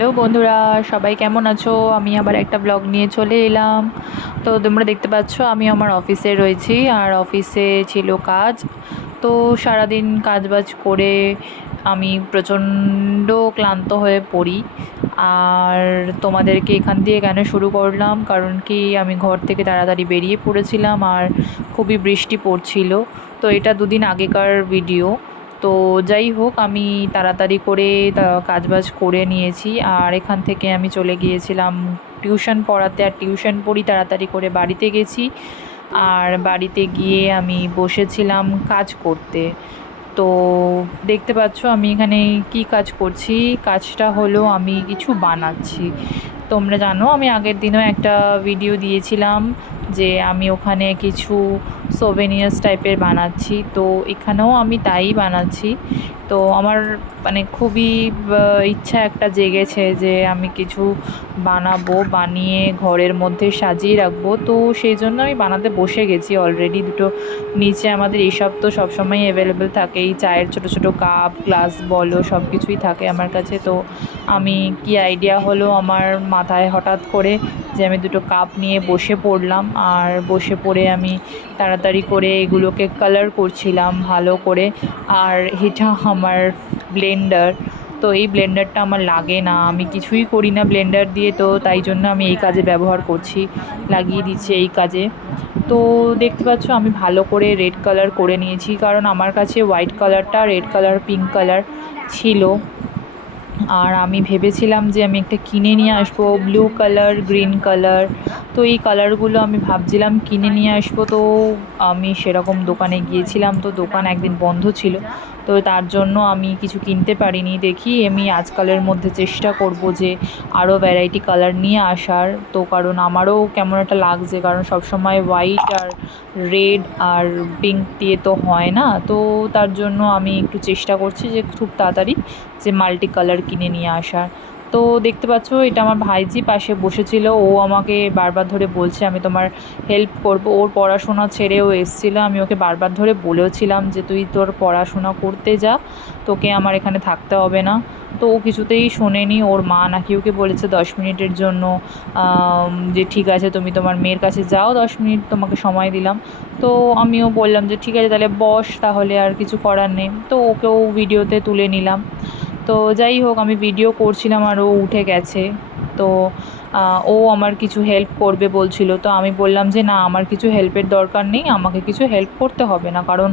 Hello বন্ধুরা, সবাই কেমন আছো? আমি আবার একটা ব্লগ নিয়ে চলে এলাম। তো তোমরা দেখতে পাচ্ছ আমি আমার অফিসে রয়েছি, আর অফিসে ছিল কাজ। তো সারাদিন কাজবাজ করে আমি প্রচণ্ড ক্লান্ত হয়ে পড়ি। আর তোমাদেরকে এখান দিয়ে কেন শুরু করলাম, কারণ কি আমি ঘর থেকে তাড়াতাড়ি বেরিয়ে পড়েছিলাম আর খুবই বৃষ্টি পড়ছিল। তো এটা দুদিন আগেকার ভিডিও। তো যাই হোক, আমি তাড়াতাড়ি করে কাজবাজ করে নিয়েছি, আর এখান থেকে আমি চলে গিয়েছিলাম টিউশন পড়াতে। আর টিউশন পড়ি তাড়াতাড়ি করে বাড়িতে গেছি, আর বাড়িতে গিয়ে আমি বসেছিলাম কাজ করতে। তো দেখতে পাচ্ছ আমি এখানে কি কাজ করছি। কাজটা হলো আমি কিছু বানাচ্ছি। তোমরা জানো আমি আগের দিনও একটা ভিডিও দিয়েছিলাম যে আমি ওখানে কিছু সোভেনিয়ার্স টাইপের বানাচ্ছি। তো এখানেও আমি তাই বানাচ্ছি। তো আমার মানে খুবই ইচ্ছা একটা জেগেছে যে আমি কিছু বানাবো, বানিয়ে ঘরের মধ্যে সাজিয়ে রাখবো। তো সেই জন্য আমি বানাতে বসে গেছি অলরেডি। দুটো নিচে আমাদের এইসব তো সবসময় অ্যাভেলেবেল থাকে, এই চায়ের ছোটো ছোটো কাপ গ্লাস বলো সব কিছুই থাকে আমার কাছে। তো আমি কি আইডিয়া হলো আমার মাথায় হঠাৎ করে যে আমি দুটো কাপ নিয়ে বসে পড়লাম, আর বসে পড়ে আমি তাড়াতাড়ি করে এগুলোকে কালার করছিলাম ভালো করে। আর এটা আমার ব্লেন্ডার। তো এই ব্লেন্ডারটা আমার লাগে না, আমি কিছুই করি না ব্লেন্ডার দিয়ে, তো তাই জন্য আমি এই কাজে ব্যবহার করছি, লাগিয়ে দিচ্ছি এই কাজে। তো দেখতে পাচ্ছ আমি ভালো করে রেড কালার করে নিয়েছি, কারণ আমার কাছে হোয়াইট কালারটা, রেড কালার, পিঙ্ক কালার ছিল। আর আমি ভেবেছিলাম যে আমি একটা কিনে নিয়ে আসবো ব্লু কালার, গ্রিন কালার। তো এই কালারগুলো আমি ভাবছিলাম কিনে নিয়ে আসবো। তো আমি সেরকম দোকানে গিয়েছিলাম, তো দোকান একদিন বন্ধ ছিল। তো তার জন্য আমি কিছু কিনতে পারিনি। দেখি আমি আজকালের মধ্যে চেষ্টা করব যে আরও ভ্যারাইটি কালার নিয়ে আসার। তো কারণ আমারও কেমন একটা লাগছে, কারণ সবসময় হোয়াইট আর রেড আর পিঙ্ক দিয়ে তো হয় না। তো তার জন্য আমি একটু চেষ্টা করছি যে খুব তাড়াতাড়ি যে মাল্টি কালার কিনে নিয়ে আসার। তো দেখতে পাচ্ছ এটা আমার ভাইজি পাশে বসেছিল, ও আমাকে বারবার ধরে বলছে আমি তোমার হেল্প করব। ওর পড়াশোনা ছেড়েও এসেছিলো, আমি ওকে বারবার ধরে বলেওছিলাম যে তুই তোর পড়াশোনা করতে যা, তোকে আমার এখানে থাকতে হবে না। তো ও কিছুতেই শোনেনি। ওর মা নাকি ওকে বলেছে 10 মিনিটের জন্য যে ঠিক আছে তুমি তোমার মেয়ের কাছে যাও, 10 মিনিট তোমাকে সময় দিলাম। তো আমিও বললাম যে ঠিক আছে তাহলে বস, তাহলে আর কিছু করার নেই। তো ওকেও ভিডিওতে তুলে নিলাম। তো যাই হোক আমি ভিডিও করছিলাম আর ও উঠে গেছে। তো ও আমার কিছু হেল্প করবে বলছিল। তো আমি বললাম যে না, আমার কিছু হেল্পের দরকার নেই, আমাকে কিছু হেল্প করতে হবে না, কারণ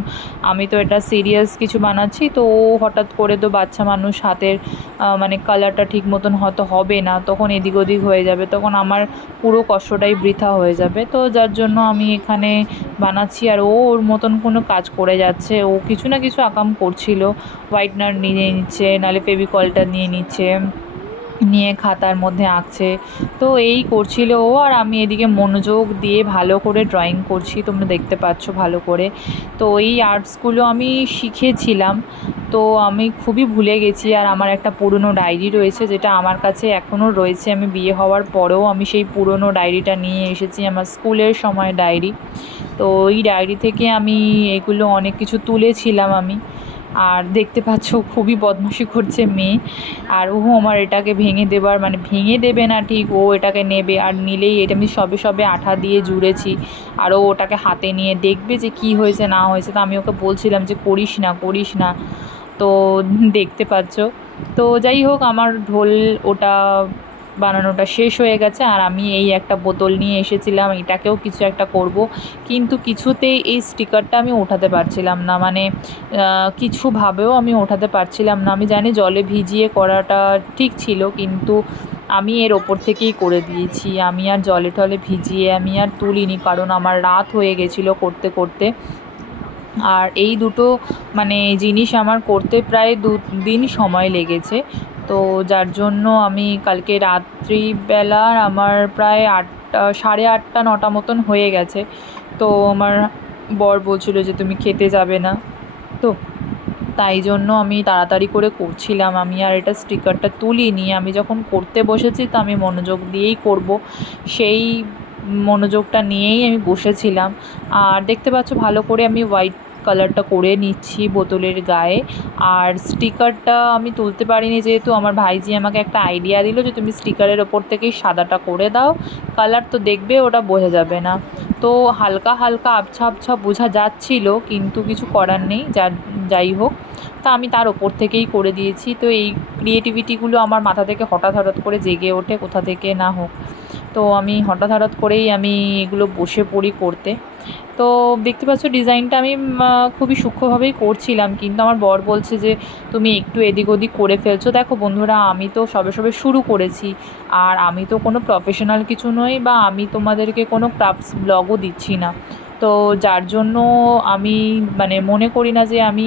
আমি তো এটা সিরিয়াস কিছু বানাচ্ছি। তো ও হঠাৎ করে তো বাচ্চা মানুষ, হাতের মানে কালারটা ঠিক মতন হয়তো হবে না, তখন এদিক ওদিক হয়ে যাবে, তখন আমার পুরো কষ্টটাই বৃথা হয়ে যাবে। তো যার জন্য আমি এখানে বানাচ্ছি, আর ও ওর মতন কোনো কাজ করে যাচ্ছে। ও কিছু না কিছু আকাম করছিল, হোয়াইটনার নিয়ে নিচ্ছে, নাহলে ফেভিকলটা নিয়ে নিচ্ছে, নিয়ে খাতার মধ্যে আঁকছে। তো এই করছিল ও, আর আমি এদিকে মনোযোগ দিয়ে ভালো করে ড্রয়িং করছি, তোমরা দেখতে পাচ্ছ ভালো করে। তো এই আর্টসগুলো আমি শিখেছিলাম, তো আমি খুবই ভুলে গেছি। আর আমার একটা পুরনো ডায়েরি রয়েছে, যেটা আমার কাছে এখনও রয়েছে, আমি বিয়ে হওয়ার পরেও আমি সেই পুরনো ডায়েরিটা নিয়ে এসেছি, আমার স্কুলের সময় ডায়েরি। তো এই ডায়েরি থেকে আমি এগুলো অনেক কিছু তুলেছিলাম আমি। আর দেখতে পাচ্ছ খুবই বদমাশি করছে মেয়ে। আর ও আমার এটাকে ভেঙে দেবার, মানে ভেঙে দেবে না ঠিক, ও এটাকে নেবে, আর নিলেই এটা আমি সবে সবে আঠা দিয়ে জুড়েছি, আর ও ওটাকে হাতে নিয়ে দেখবে যে কি হয়েছে না হয়েছে। তো আমি ওকে বলছিলাম যে করিস না করিস না। তো দেখতে পাচ্ছ। তো যাই হোক আমার ঢোল ওটা বানানোটা শেষ হয়ে গেছে, আর আমি এই একটা বোতল নিয়ে এসেছিলাম, এটাকেও কিছু একটা করব। কিন্তু কিছুতেই এই স্টিকারটা আমি ওঠাতে পারছিলাম না, মানে কিছুভাবেও আমি ওঠাতে পারছিলাম না। আমি জানি জলে ভিজিয়ে করাটা ঠিক ছিল, কিন্তু আমি এর ওপর থেকেই করে দিয়েছি। আমি আর জলে টলে ভিজিয়ে আমি আর তুলিনি, কারণ আমার রাত হয়ে গেছিলো করতে করতে। আর এই দুটো মানে জিনিস আমার করতে প্রায় 2 দিন সময় লেগেছে। তো যার জন্য আমি কালকে রাত্রিবেলার আমার প্রায় 8টা, সাড়ে 8টা 9টা মতন হয়ে গেছে। তো আমার বর বলছিল যে তুমি খেতে যাবে না, তো তাই জন্য আমি তাড়াতাড়ি করে করছিলাম। আমি আর এটা স্টিকারটা তুলিনি, আমি যখন করতে বসেছি তো আমি মনোযোগ দিয়েই করব, সেই মনোযোগটা নিয়েই আমি বসেছিলাম। আর দেখতে পাচ্ছ ভালো করে আমি হোয়াইট কালারটা করে নিচ্ছি বোতলের গায়ে। আর স্টিকারটা আমি তুলতে পারিনি, যেহেতু আমার ভাইজি আমাকে একটা আইডিয়া দিল যে তুমি স্টিকারের ওপর থেকেই সাদাটা করে দাও, কালার তো দেখবে ওটা বোঝা যাবে না। তো হালকা হালকা আবছা আবছা বোঝা যাচ্ছিল, কিন্তু কিছু করার নেই, যাই হোক, তা আমি তার ওপর থেকেই করে দিয়েছি। তো এই ক্রিয়েটিভিটিগুলো আমার মাথা থেকে হঠাৎ হঠাৎ করে জেগে ওঠে, কোথা থেকে না হোক। তো আমি হঠাৎ হঠাৎ করেই আমি এগুলো বসে পড়ি করতে। তো দেখতে পাচ্ছ ডিজাইনটা আমি খুবই সূক্ষ্মভাবেই করছিলাম, কিন্তু আমার বর বলছে যে তুমি একটু এদিক ওদিক করে ফেলছো। দেখো বন্ধুরা, আমি তো সবে সবে শুরু করেছি, আর আমি তো কোনো প্রফেশনাল কিছু নই, বা আমি তোমাদেরকে কোনো ক্রাফটস ব্লগও দিচ্ছি না। তো যার জন্য আমি মানে মনে করি না যে আমি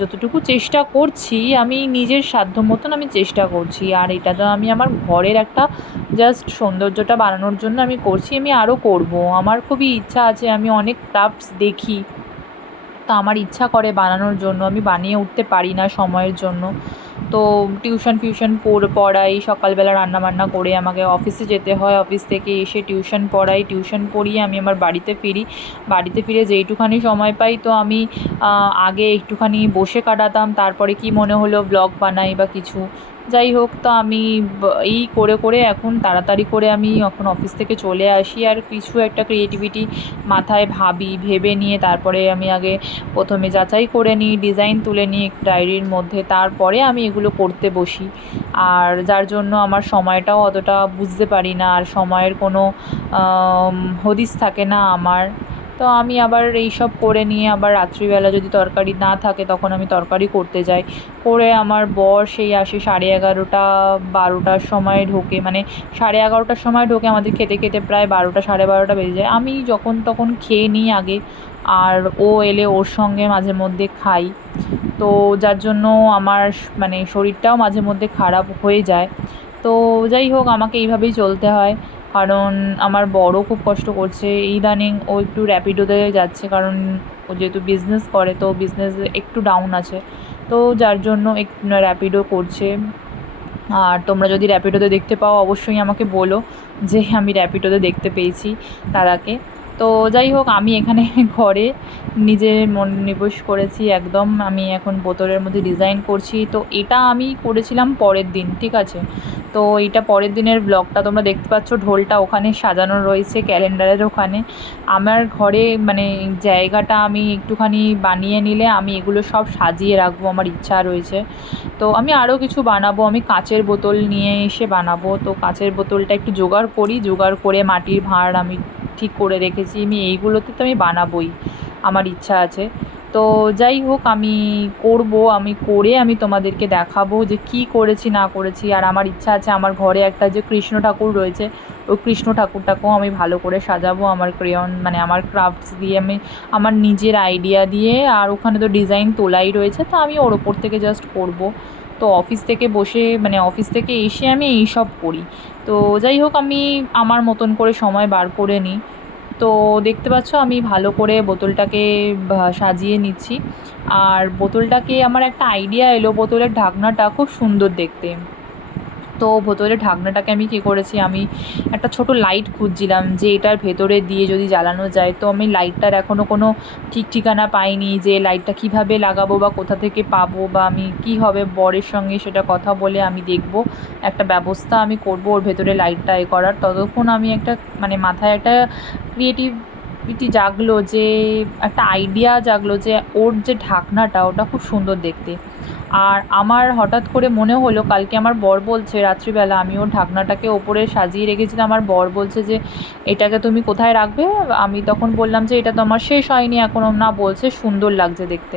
যতটুকু চেষ্টা করছি, আমি নিজের সাধ্য মতন আমি চেষ্টা করছি। আর এটা তো আমি আমার ঘরের একটা জাস্ট সৌন্দর্যটা বানানোর জন্য আমি করছি, আমি আরও করব। আমার খুবই ইচ্ছা আছে, আমি অনেক ক্রাফটস দেখি, তো আমার ইচ্ছা করে বানানোর জন্য, আমি বানিয়ে উঠতে পারি না সময়ের জন্য। তো টিউশন ফিউশন পড়াই, সকালবেলা রান্নাবান্না করে আমাকে অফিসে যেতে হয়, অফিস থেকে এসে টিউশন পড়াই, টিউশন পড়িয়ে আমি আমার বাড়িতে ফিরি। বাড়িতে ফিরে যেইটুখানি সময় পাই, তো আমি আগে একটুখানি বসে কাটাতাম, তারপরে কি মনে হলো ব্লগ বানাই বা কিছু, যাই হোক। তো আমি এই করে করে এখন তাড়াতাড়ি করে আমি এখন অফিস থেকে চলে আসি, আর কিছু একটা ক্রিয়েটিভিটি মাথায় ভেবে নিয়ে তারপরে আমি আগে প্রথমে যাচাই করে নিই, ডিজাইন তুলে নিই ডায়েরির মধ্যে, তারপরে আমি এগুলো করতে বসি। আর যার জন্য আমার সময়টাও অতটা বুঝতে পারি না, আর সময়ের কোনো হদিস থাকে না আমার। তো আমি আবার এইসব করে নিয়ে আবার রাত্রিবেলা যদি তরকারি না থাকে, তখন আমি তরকারি করতে যাই। করে আমার বর সেই আসে 11:30 12টার সময় ঢোকে, মানে 11:30টার সময় ঢোকে, আমাদের খেতে খেতে প্রায় 12টা 12:30 বেজে যায়। আমি যখন তখন খেয়ে নিই আগে, আর ও এলে ওর সঙ্গে মাঝে মধ্যে খাই। তো যার জন্য আমার মানে শরীরটাও মাঝে মধ্যে খারাপ হয়ে যায়। তো যাই হোক, আমাকে এইভাবেই চলতে হয়, কারণ আমার বড়ও খুব কষ্ট করছে। ইদানিং ও একটু র্যাপিডোতে যাচ্ছে, কারণ ও যেহেতু বিজনেস করে, তো বিজনেস একটু ডাউন আছে, তো যার জন্য র্যাপিডো করছে। আর তোমরা যদি র্যাপিডোতে দেখতে পাও, অবশ্যই আমাকে বলো যে আমি র্যাপিডোতে দেখতে পেয়েছি দাদাকে। তো যাই হোক, আমি এখানে ঘরে নিজের মনোনিবেশ করেছি একদম। আমি এখন বোতলের মধ্যে ডিজাইন করছি। তো এটা আমি করেছিলাম পরের দিন, ঠিক আছে। তো এইটা পরের দিনের ব্লগটা তোমরা দেখতে পাচ্ছ, ঢোলটা ওখানে সাজানো রয়েছে ক্যালেন্ডারের ওখানে। আমার ঘরে মানে জায়গাটা আমি একটুখানি বানিয়ে নিলে আমি এগুলো সব সাজিয়ে রাখবো, আমার ইচ্ছা রয়েছে। তো আমি আরও কিছু বানাবো, আমি কাঁচের বোতল নিয়ে এসে বানাবো। তো কাঁচের বোতলটা একটু জোগাড় করি, জোগাড় করে মাটির ভাঁড় আমি ঠিক করে রেখেছি, আমি এইগুলোতে তো আমি বানাবোই, আমার ইচ্ছা আছে। তো যাই হোক, আমি করব, আমি করে আমি তোমাদেরকে দেখাবো যে কি করেছি না করেছি। আর আমার ইচ্ছা আছে আমার ঘরে একটা যে কৃষ্ণ ঠাকুর রয়েছে, ওই কৃষ্ণ ঠাকুরটাকেও আমি ভালো করে সাজাবো আমার ক্রেয়ন মানে আমার ক্রাফটস দিয়ে, আমি আমার নিজের আইডিয়া দিয়ে। আর ওখানে তো ডিজাইন তোলাই রয়েছে, তো আমি ওর ওপর থেকে জাস্ট করব। তো অফিস থেকে বসে মানে অফিস থেকে এসে আমি এইসব করি। তো যাই হোক, আমি আমার মতন করে সময় বার করে নিই। তো দেখতে পাচ্ছ আমি ভালো করে বোতলটাকে সাজিয়ে নিচ্ছি। আর বোতলটাকে আমার একটা আইডিয়া এলো, বোতলের ঢাকনাটা খুব সুন্দর দেখতে। তো বোতলের ঢাকনাটাকে আমি কী করেছি, আমি একটা ছোট লাইট খুঁজছিলাম যে এটার ভেতরে দিয়ে যদি জ্বালানো যায়। তো আমি লাইটটার এখনও কোনো ঠিক ঠিকানা পাইনি, যে লাইটটা কিভাবে লাগাবো বা কোথা থেকে পাবো, বা আমি কী হবে বরের সঙ্গে সেটা কথা বলে আমি দেখব, একটা ব্যবস্থা আমি করব ওর ভেতরে লাইটটা করার। ততক্ষণ আমি একটা মানে মাথায় একটা ক্রিয়েটিভিটি জাগলো, যে একটা আইডিয়া জাগলো যে ওর যে ঢাকনাটা ওটা খুব সুন্দর দেখতে। আর আমার হঠাৎ করে মনে হলো, কালকে আমার বর বলছে রাত্রিবেলা আমি ওর ঢাকনাটাকে ওপরে সাজিয়ে রেখেছিলাম, আমার বর বলছে যে এটাকে তুমি কোথায় রাখবে। আমি তখন বললাম যে এটা তো আমার শেষ হয়নি এখনও, না বলছে সুন্দর লাগছে দেখতে।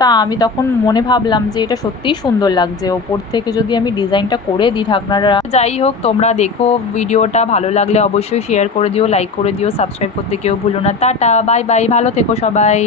তা আমি তখন মনে ভাবলাম যে এটা সত্যিই সুন্দর লাগছে, ওপর থেকে যদি আমি ডিজাইনটা করে দিই ঢাকনাটা। যাই হোক, তোমরা দেখো ভিডিওটা, ভালো লাগলে অবশ্যই শেয়ার করে দিও, লাইক করে দিও, সাবস্ক্রাইব করতে কেউ ভুলো না। টাটা, বাই বাই, ভালো থেকো সবাই।